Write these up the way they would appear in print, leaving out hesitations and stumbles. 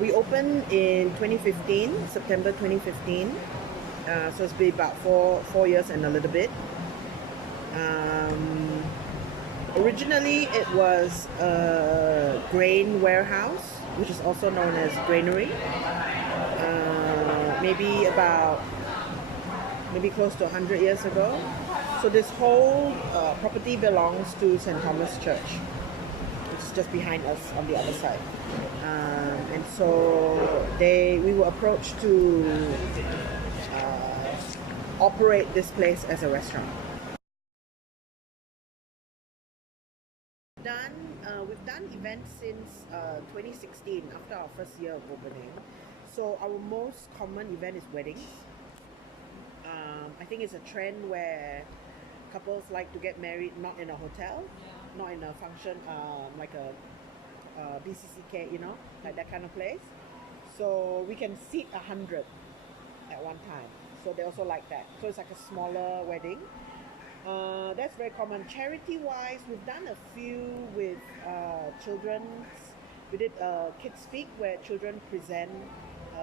We opened in 2015, September 2015. So it's been about four years and a little bit. Originally, it was a grain warehouse, which is also known as Granary. Maybe close to 100 years ago. So this whole property belongs to St. Thomas Church. It's just behind us on the other side. And so we were approached to operate this place as a restaurant. We've done events since 2016, after our first year of opening. So our most common event is weddings. I think it's a trend where couples like to get married not in a hotel, not in a function like a BCCK, like that kind of place. So we can seat 100 at one time. So they also like that. So it's like a smaller wedding. That's very common. Charity-wise, we've done a few with children's. We did Kids Speak, where children present,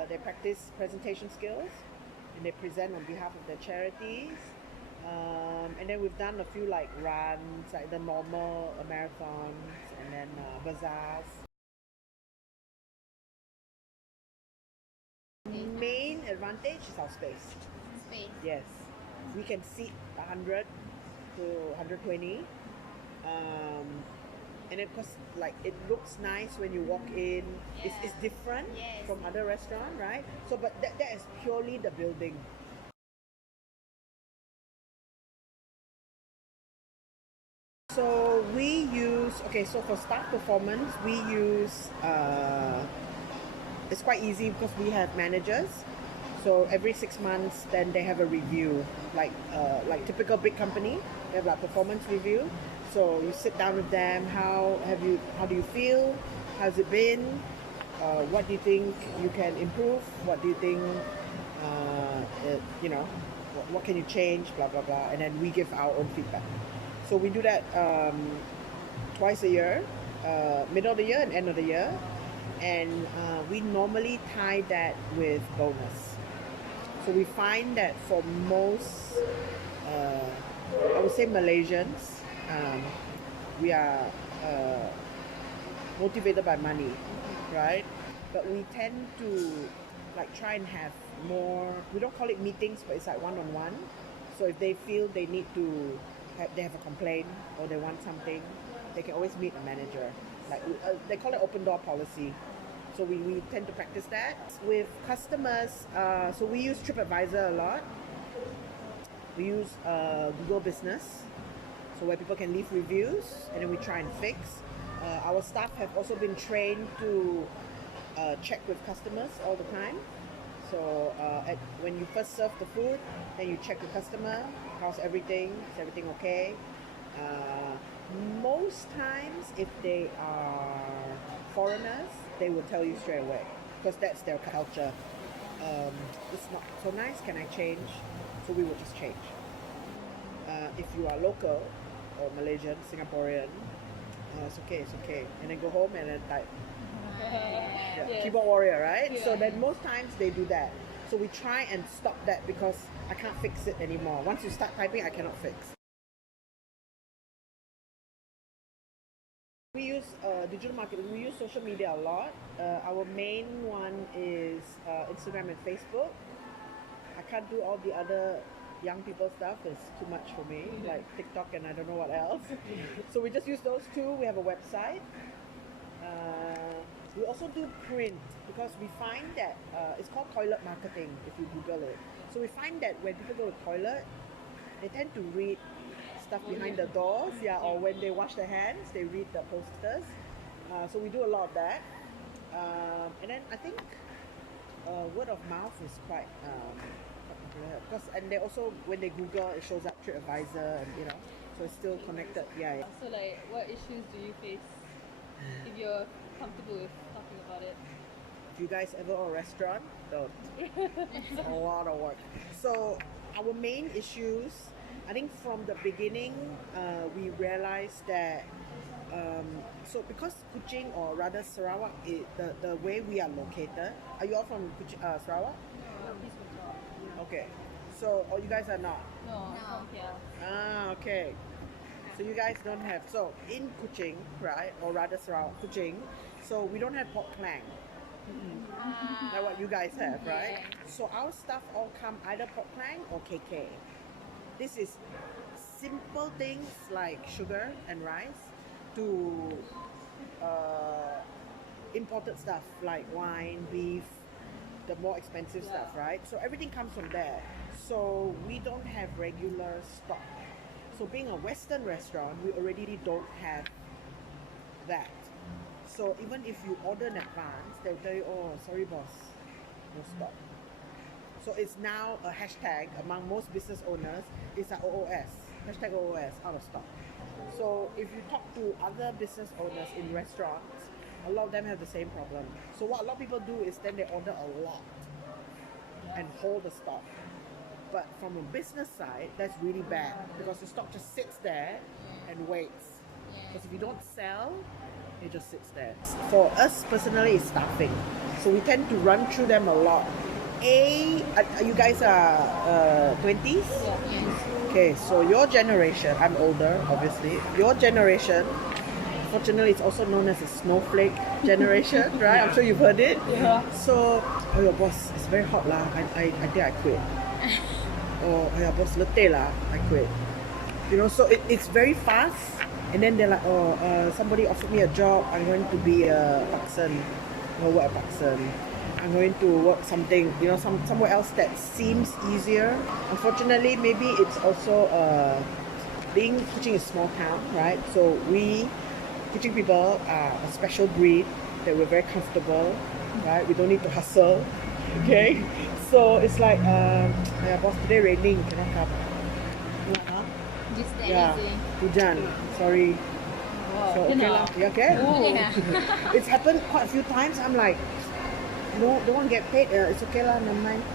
they practice presentation skills, and they present on behalf of their charities. And then we've done a few like runs, like the normal marathons, and then bazaars. Main advantage is our space. Yes, we can seat 100 to 120. And then because like it looks nice when you walk in, it's different from other restaurants, right? So but that is purely the building. So we use, so for staff performance, we use, it's quite easy because we have managers. So every 6 months, then they have a review, like typical big company, they have like performance review. So you sit down with them, how do you feel? How's it been? What do you think you can improve? What do you think, what can you change, blah, blah, blah. And then we give our own feedback. So we do that twice a year, middle of the year and end of the year. And we normally tie that with bonus. So we find that for most, I would say Malaysians, we are motivated by money, right? But we tend to like try and have more, we don't call it meetings, but it's like one-on-one. So if they feel they need to, they have a complaint or they want something, they can always meet a manager. Like they call it open door policy. So we tend to practice that. With customers, so we use TripAdvisor a lot. We use Google Business, so where people can leave reviews, and then we try and fix. Our staff have also been trained to check with customers all the time. So when you first serve the food, then you check the customer, how's everything, is everything okay? Most times, if they are foreigners, they will tell you straight away because that's their culture. It's not so nice, can I change? So we will just change. If you are local or Malaysian, Singaporean, it's okay. And then go home and then type. Keyboard warrior, right? Yeah. So then most times they do that. So we try and stop that because I can't fix it anymore. Once you start typing, I cannot fix. We use digital marketing. We use social media a lot. Our main one is Instagram and Facebook. I can't do all the other young people stuff. It's too much for me, like TikTok and I don't know what else. So we just use those two. We have a website. We also do print because we find that it's called toilet marketing if you Google it. So we find that when people go to the toilet, they tend to read stuff behind the doors, or when they wash their hands, they read the posters. So we do a lot of that. And then I think word of mouth is quite popular because, and they also when they Google, it shows up TripAdvisor, and so it's still connected. Yeah. So like, what issues do you face if you're comfortable with talking about it? If you guys ever own a restaurant, don't. It's a lot of work. So our main issues, I think from the beginning, we realized that So because Kuching, or rather Sarawak, the way we are located, are you all from Sarawak? Okay. So, you guys are not? No, from here. Ah, okay. So you guys don't have, so in Kuching, right, or rather Sarawak, Kuching, so we don't have pork clang. Like what you guys have, right? So our stuff all come either pork clang or KK. This is simple things like sugar and rice to imported stuff like wine, beef, the more expensive stuff, right? So everything comes from there. So we don't have regular stock. So being a Western restaurant, we already don't have that. So even if you order in advance, they'll tell you, oh, sorry boss, no stock. So it's now a hashtag among most business owners. It's an OOS, hashtag OOS, out of stock. So if you talk to other business owners in restaurants, a lot of them have the same problem. So what a lot of people do is then they order a lot and hold the stock. But from a business side, that's really bad because the stock just sits there and waits. Because if you don't sell, it just sits there. For us personally, it's staffing. So we tend to run through them a lot. You guys are 20s? Yeah. Okay, so your generation, I'm older obviously, your generation, fortunately it's also known as a snowflake generation, right? I'm sure you've heard it. Yeah. So, oh your boss, it's very hot lah, I think I quit. Or, oh your boss, letih lah, I quit. You know, so it's very fast, and then they're like, somebody offered me a job, I'm going to be a Pakistan, I'm going to work at Pakistan. I'm going to work something, you know, somewhere else that seems easier. Unfortunately, maybe it's also being Kuching is a small town, right? So we Kuching people are a special breed that we're very comfortable, right? We don't need to hustle, okay? So it's like, boss, today raining, cannot come. Just that Yeah, easy. hujan, sorry. Wow. So okay lah, yeah, okay. Oh. It's happened quite a few times. I'm like, no, don't want to get paid. It's okay lah, never mind.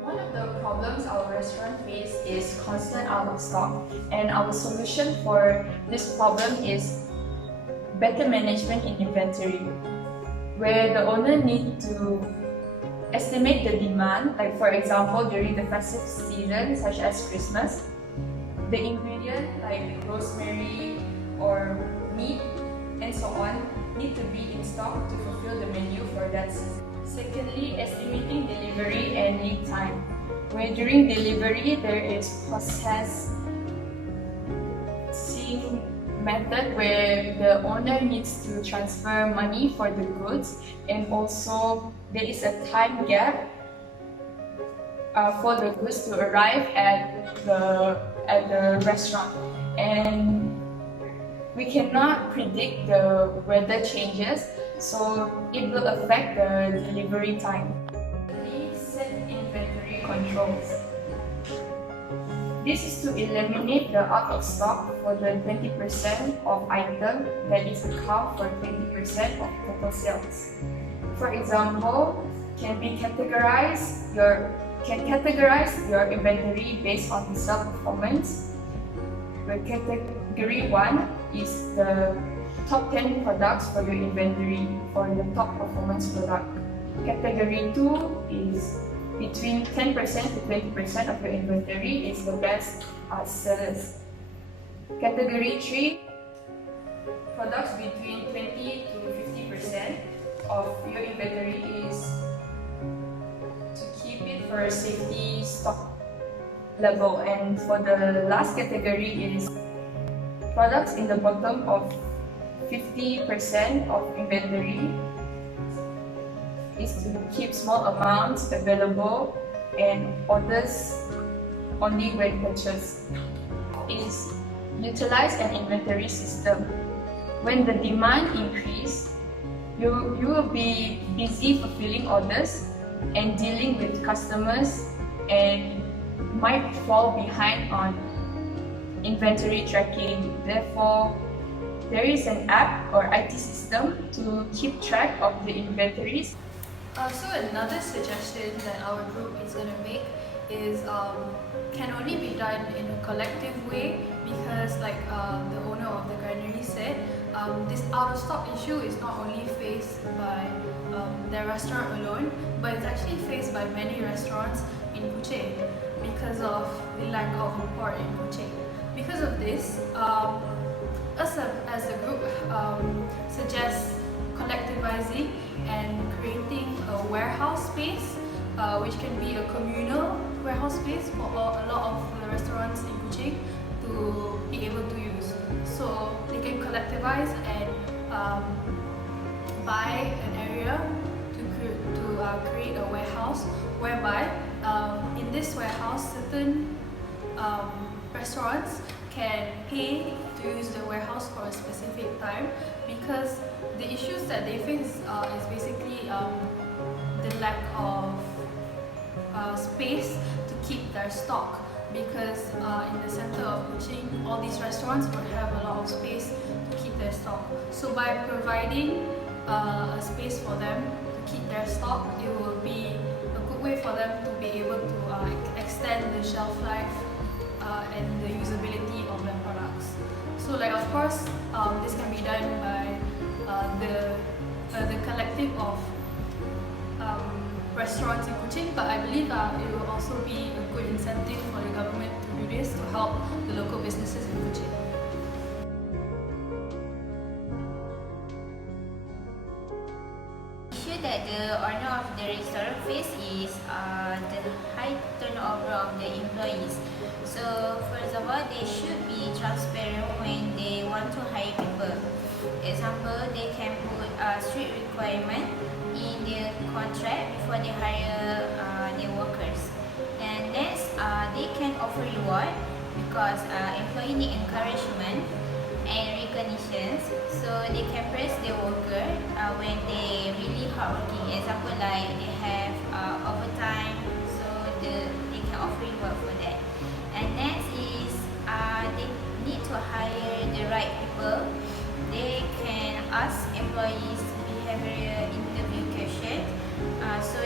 One of the problems our restaurant face is constant out of stock, and our solution for this problem is better management in inventory, where the owner need to estimate the demand, like for example during the festive season such as Christmas, the ingredient like rosemary or meat and so on need to be in stock to fulfill the menu for that season. Secondly, estimating delivery and lead time, where during delivery there is processing method where the owner needs to transfer money for the goods, and also there is a time gap for the goods to arrive at the restaurant, and we cannot predict the weather changes, so it will affect the delivery time. Please set inventory controls. This is to eliminate the out of stock for the 20% of item that is account for 20% of total sales. For example, can categorize your inventory based on the sales performance. Where category 1 is the top 10 products for your inventory for the top performance product. Category 2 is between 10% to 20% of your inventory is the best sellers. Category 3, products between 20 to 50% of your inventory is to keep it for a safety stock level. And for the last category is products in the bottom of 50% of inventory is to keep small amounts available and orders only when purchased. Is utilize an inventory system. When the demand increases, you will be busy fulfilling orders and dealing with customers, and might fall behind on inventory tracking. Therefore, there is an app or IT system to keep track of the inventories. So another suggestion that our group is going to make is can only be done in a collective way, because like the owner of the granary said, this out of stock issue is not only faced by their restaurant alone, but it's actually faced by many restaurants in Kuching because of the lack of import in Kuching. Because of this, us as a group suggests collectivizing and creating a warehouse space, which can be a communal warehouse space for a lot of the restaurants in Kuching to be able to use. So they can collectivize and buy an area to create a warehouse whereby in this warehouse certain restaurants can pay to use the warehouse for a specific time, because the issues that they face is basically the lack of space to keep their stock, because in the center of Kuching, all these restaurants would have a lot of space to keep their stock. So by providing a space for them to keep their stock, it will be a good way for them to be able to extend the shelf life and the usability of their products. So like of course this can be done by the collective of restaurants in Kuching, but I believe it will also be a good incentive for the government to do this to help the local businesses in Kuching. Issue that the owner of the restaurant face is the high turnover of the employees. So, for example, they should be transparent when they want to hire people. Example, they can put a strict requirement in the contract before they hire their workers. And next, they can offer reward, because employee need encouragement and recognitions, so they can praise their worker when they really hardworking. Example, like they have overtime, so they can offer reward for that. And next is they need to hire the right people. They can ask employees behavioral interview questions, so